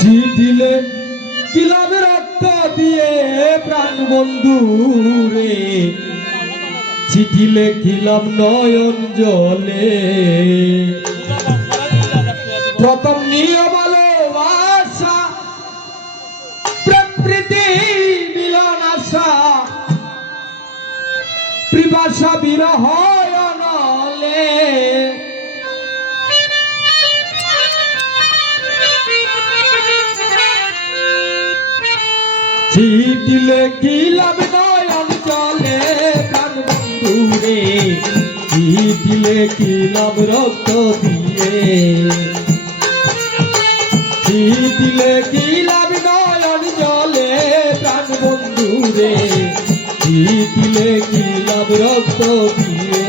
চিঠিলে কিলাম রক্ত দিয়ে প্রাণ বন্ধু রে, চিঠিলে কিলাম নয়ন জলে। প্রথম নিয়ে ভালোবাসা প্রেম প্রীতি মিলন আশা, পিপাসা বিরহ নলে। চিঠিলে কিলাম নয়ন জলে প্রাণ বন্ধু রে, চিঠিলে কিলাম রক্ত দিয়ে। চিঠিলে কিলাম নয়ন জলে প্রাণ বন্ধু রে, চিঠিলে কিলাম রক্ত দিয়ে।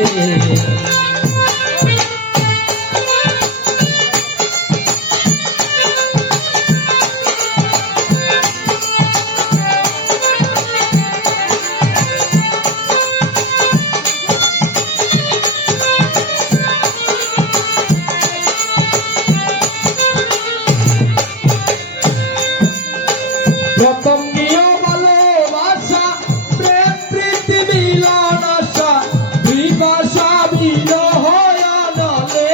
প্রথম নিয়ে ভালোবাসা প্রেম প্রীতি মিলন আশা, পিপাসা বিরহ নলে।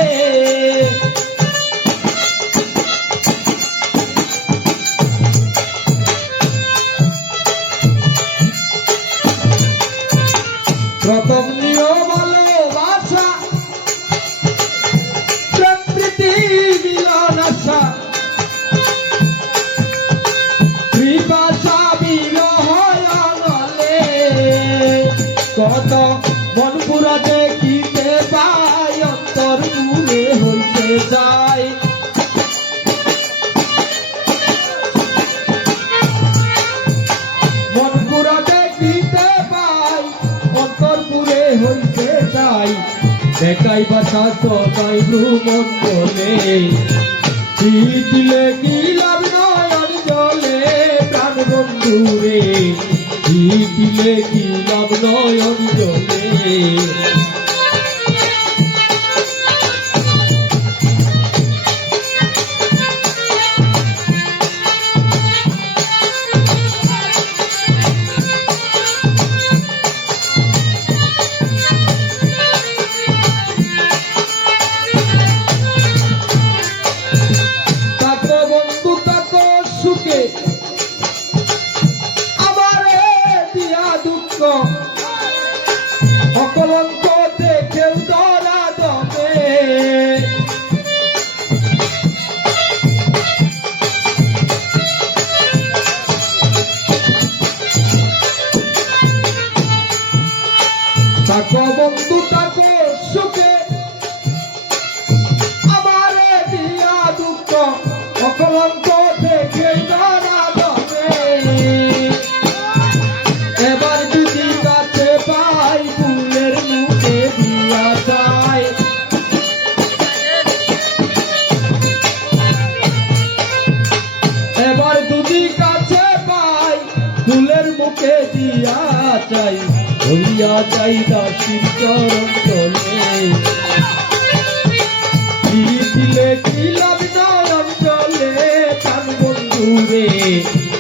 প্রথম নিয়ে ভালোবাসা প্রেম প্রীতি মিলন আশা, কত মন পুরা দেখিতে পাই অন্তর পুরে হইতে যায়। মন পুরা দেখিতে পাই অন্তর পুরে হইতে যায়। দেখাই বাসা সবাই ভ্রমণ বলে, চিঠিলে কিলাম নয়ন জলে প্রাণ বন্ধু রে, চিঠিলে কিলাম নয়ন জলে। তাকো বন্ধু তাকো সুখে আমারে দিয়া দুঃখ, অকলঙ্ক দেখেও ধরা দমে। তাকো বন্ধু তাকো সুখে আমারে দিয়া দুঃখ, অকলঙ্ক দেখে ধরা দমে। এবার যদি কাছে পাই ফুলের মুখে দিয়া যায়। এবার যদি কাছে পাই ফুলের মুখে দিয়া চাই, হইয়া যাই দাসীর চরণ তলে। চিঠিলে কিলাম নয়ন জলে প্রাণ বন্ধু রে,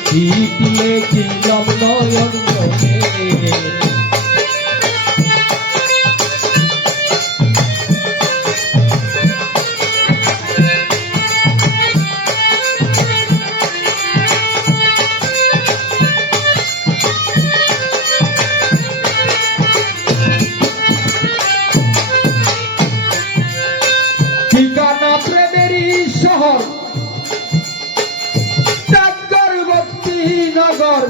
চিঠিলে কিলাম নয়ন জলে। ঠিকানা প্রেমেরই শহর নগর,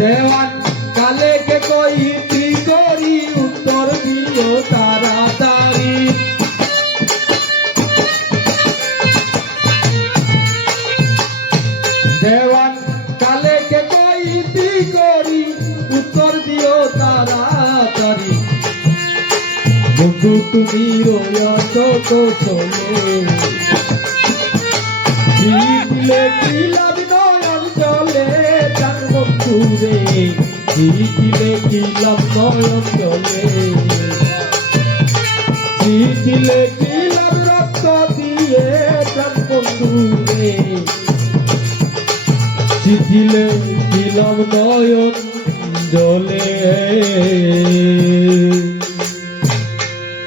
দেওয়ান কালে কে কইতি করি উত্তর দিও তাড়াতাড়ি দেওয়ান কালে কে কইতি করি উত্তর দিও তাড়াতাড়ি বন্ধু তুমি রয়েছ কোশলে দিলে কি লাভ নয়ন জলে জান বন্ধু রে দিলে কি লাভ নয়ন জলে দিলে কি লাভ রক্ত দিয়ে জান বন্ধু রে দিলে কি লাভ নয়ন জলে